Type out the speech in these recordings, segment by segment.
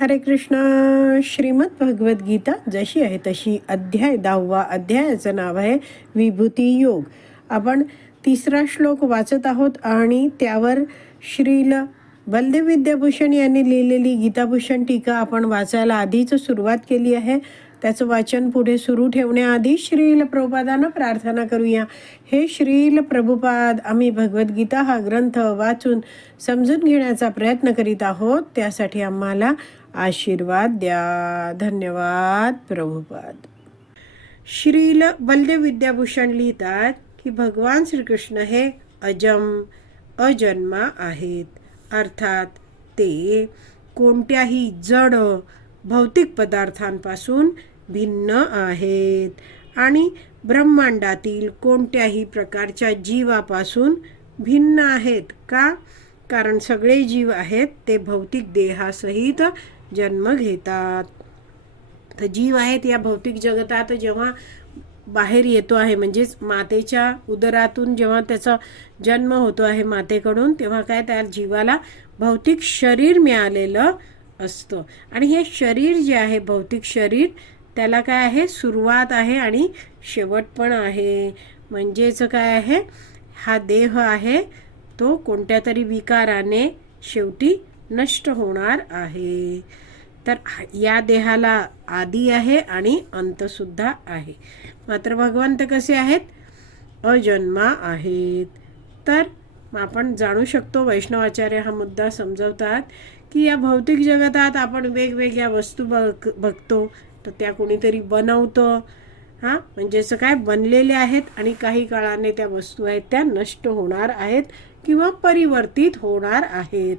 हरे कृष्ण. श्रीमद भगवद्गीता जशी आहे तशी अध्याय दहावा अध्यायाचं नाव आहे विभूती योग. आपण तिसरा श्लोक वाचत आहोत आणि त्यावर श्रील बलदेव विद्याभूषण यांनी लिहिलेली गीताभूषण टीका आपण वाचायला आधीच सुरुवात केली आहे. त्याचं वाचन पुढे सुरू ठेवण्याआधी श्रील प्रभुपादानं प्रार्थना करूया. हे श्रील प्रभुपाद आम्ही भगवद्गीता हा ग्रंथ वाचून समजून घेण्याचा प्रयत्न करीत आहोत. त्यासाठी आम्हाला आशीर्वाद द्या. धन्यवाद प्रभुपाद. श्रील बलदेव विद्याभूषण लिहितात की भगवान श्रीकृष्ण हे अजम अजन्मा आहेत. अर्थात ते कोणत्याही जड भौतिक पदार्थांपासून भिन्न आहेत आणि ब्रह्मांडातील कोणत्याही प्रकारच्या जीवापासून भिन्न आहेत का? कारण सगळे जीव आहेत ते भौतिक देहासहित जन्म घेतात. तर जीव आहेत या भौतिक जगतात जेव्हा बाहेर येतो आहे म्हणजेच मातेच्या उदरातून जेव्हा त्याचा जन्म होतो आहे मातेकडून तेव्हा काय त्या जीवाला भौतिक शरीर मिळालेलं असतं. आणि हे शरीर जे आहे भौतिक शरीर त्याला काय आहे? सुरुवात आहे आणि शेवट पण आहे. म्हणजेच काय आहे? हा देह आहे तो कोणत्या तरी विकाराने शेवटी नष्ट होणार आहे. तर या देहाला आदी आहे आणि अंतसुद्धा आहे. मात्र भगवंत कसे आहेत? अजन्मा आहेत. तर आपण जाणू शकतो वैष्णवाचार्य हा मुद्दा समजवतात की या भौतिक जगतात आपण वेगवेगळ्या वस्तू बघ बघतो. तर त्या कोणीतरी बनवतं. हां? म्हणजेच काय बनलेले आहेत आणि काही काळाने त्या वस्तू आहेत त्या नष्ट होणार आहेत. किंवा परिवर्तित होणार आहेत.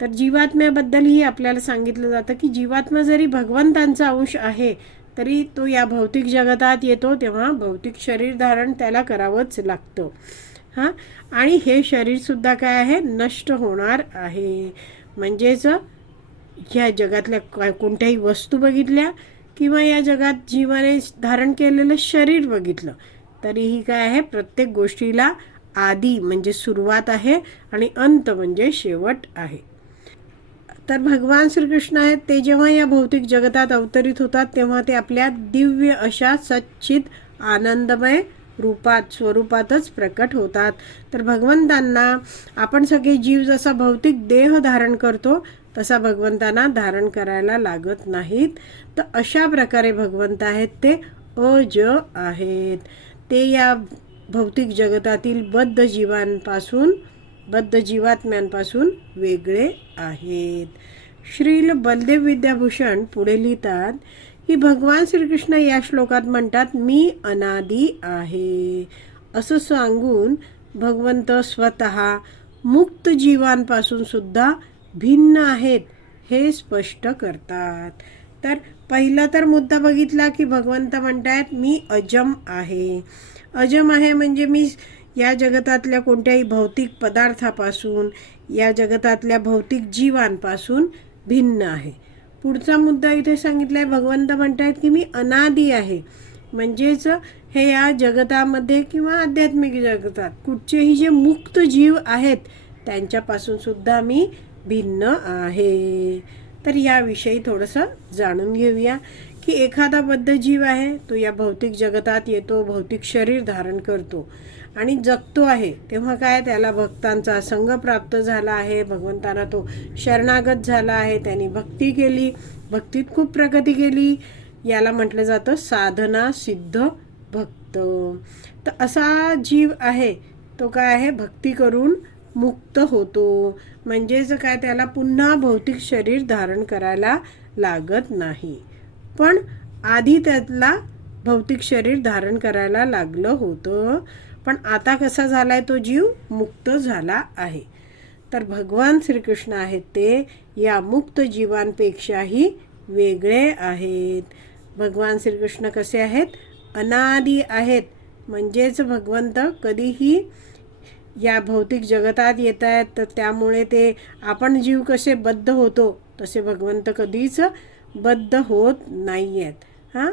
तर जीवात्म्याबद्दलही आपल्याला सांगितलं जातं की जीवात्मा जरी भगवंतांचा अंश आहे तरी तो या भौतिक जगतात येतो तेव्हा भौतिक शरीर धारण त्याला करावंच लागतं. हां? आणि हे शरीरसुद्धा काय आहे? नष्ट होणार आहे. म्हणजेच ह्या जगातल्या कोणत्याही वस्तू बघितल्या किंवा या जगात जीवाने धारण केलेलं शरीर बघितलं तरीही काय आहे? प्रत्येक गोष्टीला आदी म्हणजे सुरुवात आहे आणि अंत म्हणजे शेवट आहे. तर भगवान श्रीकृष्ण आहेत ते जेव्हा या भौतिक जगतात अवतरित होतात तेव्हा ते आपल्या दिव्य अशा सच्चित आनंदमय रूपात स्वरूपातच प्रकट होतात. तर भगवंतांना आपण सगळे जीव जसा भौतिक देह धारण करतो तसा भगवंतांना धारण करायला लागत नाहीत. तर अशा प्रकारे भगवंत आहेत ते अज आहेत. ते या भौतिक जगतातील बद्ध जीवांपासून बद्ध जीवात्म्यांपासून वेगळे आहेत. श्रील बलदेव विद्याभूषण पुढे लिहितात की भगवान श्रीकृष्ण या श्लोकात म्हणतात मी अनादी आहे. असं सांगून भगवंत स्वतः मुक्त जीवांपासून सुद्धा भिन्न आहेत हे स्पष्ट करतात. तर पहिला तर मुद्दा बघितला की भगवंत म्हणतायत मी अजम आहे. अजम आहे म्हणजे मी या जगतातल्या कोणत्याही भौतिक पदार्थापासून या जगतातल्या भौतिक जीवांपासून भिन्न आहे. पुढचा मुद्दा इथे सांगितला आहे भगवंत म्हणतायत की मी अनादी आहे. म्हणजेच हे या जगतामध्ये किंवा आध्यात्मिक जगतात कुठचेही जे मुक्त जीव आहेत त्यांच्यापासून सुद्धा मी भिन्न आहे. तर याविषयी थोडंसं जाणून घेऊया. की एखादा बद्ध जीव आहे तो या भौतिक जगतात येतो भौतिक शरीर धारण करतो. आणि जगतो आहे तेव्हा काय त्याला भक्तांचा संघ प्राप्त झाला आहे भगवंतांना तो शरणागत झाला आहे त्यांनी भक्ती केली भक्तीत खूप प्रगती केली. याला म्हटलं जातं साधना सिद्ध भक्त. तर असा जीव आहे तो काय आहे? भक्ती करून मुक्त होतो. म्हणजेच काय? त्याला पुन्हा भौतिक शरीर धारण करायला लागत नाही. पण आधी त्यातला भौतिक शरीर धारण करायला लागलं होतं. पण आता कसा झाला आहे तो जीव? मुक्त झाला आहे. तर भगवान श्रीकृष्ण आहेत ते. या मुक्त जीवांपेक्षाही वेगळे आहेत. भगवान श्रीकृष्ण कसे आहेत? अनादी आहेत. म्हणजेच भगवंत कधीही या भौतिक जगतात येत आहेत. तर त्यामुळे ते आपण जीव कसे बद्ध होतो तसे भगवंत कधीच बद्ध होत नाही आहेत हां?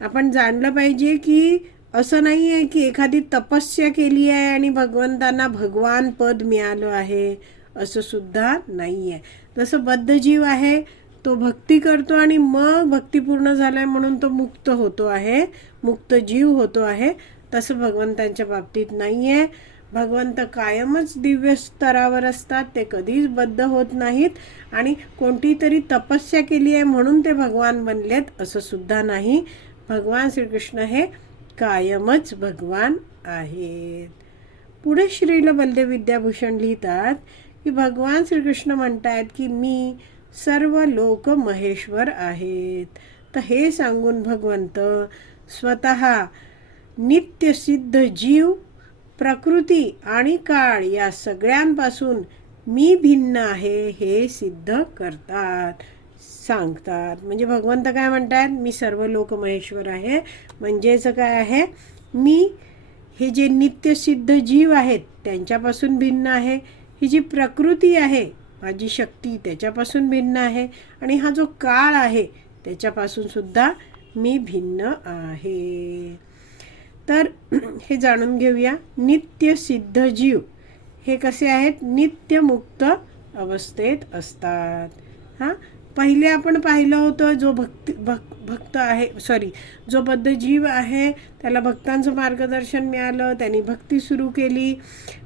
आपण जाणलं पाहिजे की असं नाही आहे की एखादी तपस्या केली आहे आणि भगवंतांना भगवान पद मिळालं आहे असं सुद्धा नाही आहे जसं बद्धजीव आहे तो भक्ती करतो आणि मग भक्ती पूर्ण झालाय म्हणून तो मुक्त होतो आहे मुक्त जीव होतो आहे तसं भगवंतांच्या बाबतीत नाही आहे भगवंत कायमच दिव्य स्तरावर असतात. ते कधीच बद्ध होत नाहीत. आणि कोणती तरी तपस्या केली आहे म्हणून ते भगवान बनलेत असं सुद्धा नाही. भगवान श्रीकृष्ण हे कायमच भगवान आहेत. पुढे श्रील बलदेव विद्याभूषण लिहितात की भगवान श्रीकृष्ण म्हणतायत की मी सर्व लोक महेश्वर आहेत. तर हे सांगून भगवंत स्वतः नित्यसिद्ध जीव प्रकृती आणि काळ या सगळ्यांपासून मी भिन्न आहे हे सिद्ध करतात सांगतात. म्हणजे भगवंत काय म्हणतात? मी सर्व लोक महेश्वर आहे. म्हणजेच काय आहे? मी हे जे नित्यसिद्ध जीव आहेत त्यांच्यापासून भिन्न आहे. ही जी प्रकृती आहे माझी शक्ती त्याच्यापासून भिन्न आहे. आणि हा जो काळ आहे त्याच्यापासून सुद्धा मी भिन्न आहे. तर हे जाणून घेऊया. नित्य सिद्ध जीव. हे कसे आहेत? नित्यमुक्त अवस्थेत असतात. हां? पहिले आपण पाहिलं होतं जो भक्ती भक् भक्त आहे सॉरी जो बद्ध जीव आहे त्याला भक्तांचं मार्गदर्शन मिळालं त्यांनी भक्ती सुरू केली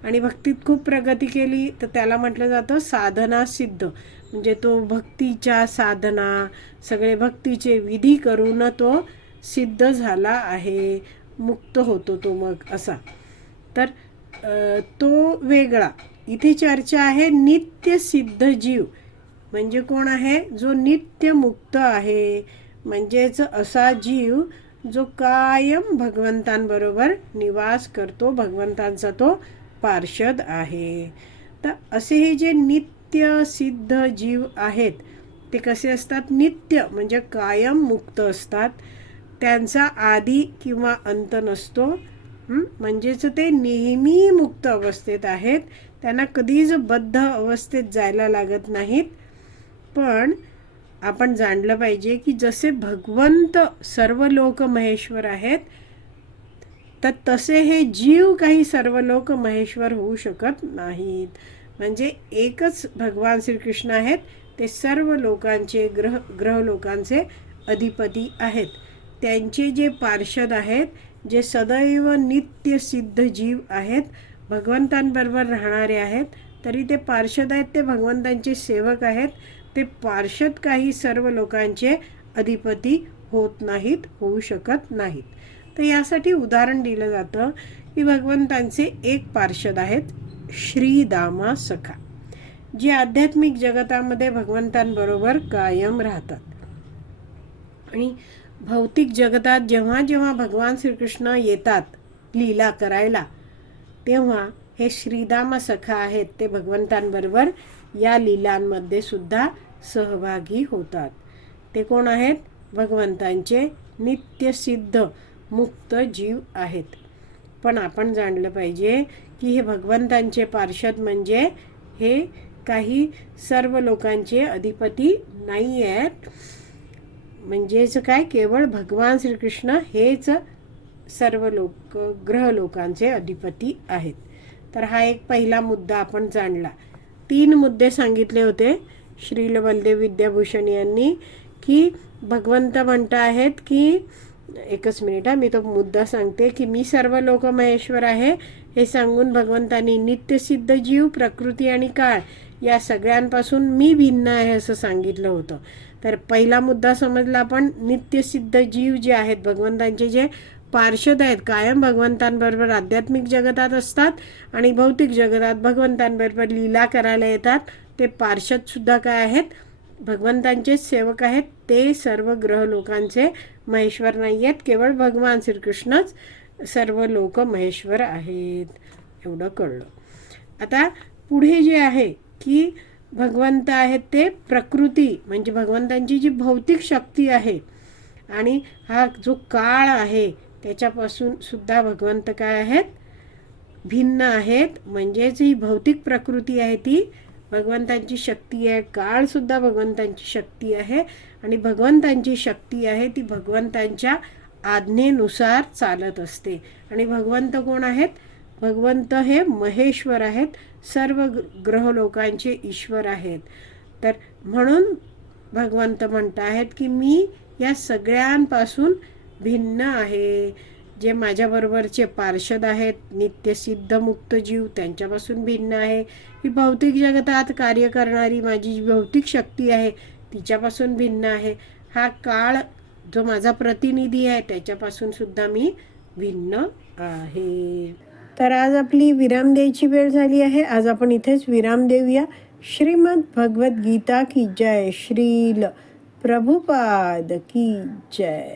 आणि भक्तीत खूप प्रगती केली तर त्याला म्हटलं जातं साधना सिद्ध. म्हणजे तो भक्तीच्या साधना सगळे भक्तीचे विधी करून तो सिद्ध झाला आहे. मुक्त होतो तो मग असा. तर तो वेगळा. इथे चर्चा आहे नित्य सिद्ध जीव. म्हणजे कोण आहे? जो नित्य मुक्त आहे. म्हणजेच असा जीव जो कायम भगवंतांबरोबर निवास करतो भगवंतांचा तो पार्षद आहे. तर असे हे जे नित्य सिद्ध जीव आहेत ते कसे असतात? नित्य म्हणजे कायम मुक्त असतात. त्यांचा आधी किंवा अंत नसतो. म्हणजेच ते नेहमी मुक्त अवस्थेत आहेत. त्यांना कधीच बद्ध अवस्थेत जायला लागत नाहीत. पण आपण जाणलं पाहिजे की जसे भगवंत सर्व लोक महेश्वर आहेत तर तसे हे जीव काही सर्व लोक महेश्वर होऊ शकत नाहीत. म्हणजे एकच भगवान श्रीकृष्ण आहेत. ते सर्व लोकांचे ग्रह ग्रह लोकांचे अधिपती आहेत. त्यांचे जे पार्षद आहेत जे सदैव नित्य सिद्ध जीव आहेत भगवंतांबरोबर राहणारे आहेत तरी ते पार्षद आहेत ते भगवंतांचे सेवक आहेत ते पार्षद काही सर्व लोकांचे अधिपती होत नाहीत होऊ शकत नाहीत. तर यासाठी उदाहरण दिलं जातं की भगवंतांचे एक पार्षद आहेत श्रीदामा सखा जे आध्यात्मिक जगतामध्ये भगवंतांबरोबर कायम राहतात. आणि भौतिक जगतात जेव्हा जेव्हा भगवान श्रीकृष्ण येतात लीला करायला तेव्हा हे श्रीदाम सखा आहेत ते भगवंतांबरोबर या लीलांमध्ये सुद्धा सहभागी होतात. ते कोण आहेत? भगवंतांचे नित्यसिद्ध मुक्त जीव आहेत. पण आपण जाणलं पाहिजे की हे भगवंतांचे पार्षद म्हणजे हे काही सर्व लोकांचे अधिपती नाही आहेत म्हणजेच काय? केवळ भगवान श्रीकृष्ण हेच सर्व लोक ग्रह लोकांचे अधिपती आहेत. तर हा एक पहिला मुद्दा आपण जाणला. तीन मुद्दे सांगितले होते श्रील बलदेव विद्याभूषण यांनी की भगवंत म्हणत आहेत की एकच मिनिट हा मी तो मुद्दा सांगते की मी सर्व लोक महेश्वर आहे हे सांगून भगवंतांनी नित्यसिद्ध जीव प्रकृती आणि काळ या सगळ्यांपासून मी भिन्न आहे असं सांगितलं होतं. तर पहिला मुद्दा समजला आपण नित्यसिद्ध जीव जे आहेत भगवंतांचे जे पार्षद आहेत कायम भगवंतांबरोबर आध्यात्मिक जगतात असतात आणि भौतिक जगतात भगवंतांबरोबर लीला करायला येतात ते पार्षदसुद्धा काय आहेत? भगवंतांचेच सेवक आहेत ते सर्व ग्रह लोकांचे महेश्वर नाही आहेत केवळ भगवान श्रीकृष्णच सर्व लोक महेश्वर आहेत. एवढं कळलं. आता पुढे जे आहे की भगवंत आहेत ते प्रकृती म्हणजे भगवंतांची जी भौतिक शक्ती आहे. आणि हा जो काळ आहे त्याच्यापासून सुद्धा भगवंत काय आहेत? भिन्न आहेत. म्हणजेच ही भौतिक प्रकृती आहे ती. भगवंतांची शक्ती आहे काळसुद्धा भगवंतांची शक्ती आहे. आणि भगवंतांची शक्ती आहे ती भगवंतांच्या आज्ञेनुसार चालत असते. आणि भगवंत कोण आहेत? भगवंत हे महेश्वर आहेत सर्व ग्रह लोकांचे ईश्वर आहेत. तर म्हणून भगवंत म्हणत आहेत की मी या सगळ्यांपासून भिन्न आहे. जे माझ्याबरोबरचे पार्षद आहेत नित्यसिद्ध मुक्त जीव त्यांच्यापासून भिन्न आहे. ही भौतिक जगतात कार्य करणारी माझी जी भौतिक शक्ती आहे तिच्यापासून भिन्न आहे. हा काळ जो माझा प्रतिनिधी आहे त्याच्यापासून सुद्धा मी भिन्न आहे. तर आज आपली विराम द्यायची वेळ झाली आहे. आज आपण इथेच विराम देऊया. श्रीमद भगवत गीता की जय. श्रील प्रभुपाद की जय.